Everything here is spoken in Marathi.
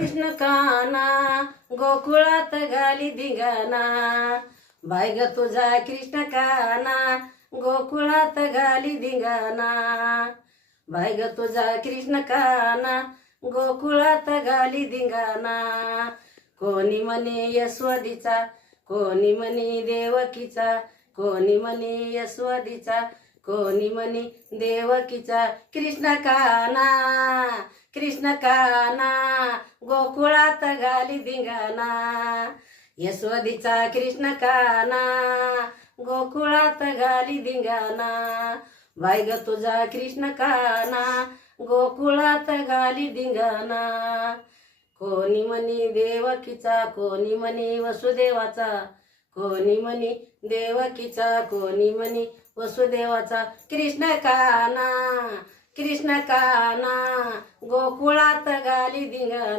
कृष्ण काना गोकुळात घाली धिंगाणा. बाय ग तुझा कृष्ण काना गोकुळात घाली धिंगाणा. बाय ग तुझा कृष्ण काना गोकुळात घाली धिंगाणा. कोणी म्हणे यशोदीचा, कोणी म्हणे देवकीचा, कोणी म्हणे यशोदीचा, कोणी म्हणे देवकीचा. कृष्ण काना, कृष्ण काना गोकुळात घाली धिंगाणा. यशोदीचा कृष्ण काना गोकुळात घाली धिंगाणा. बाय ग तुझा कृष्ण काना गोकुळात घाली धिंगाणा. कोणी म्हणे देवकीचा, कोणी म्हणे वसुदेवाचा, कोणी म्हणे देवकीचा, कोणी म्हणे वसुदेवाचा. कृष्ण काना, कृष्ण काना गोकुळात घाली धिंगाणा.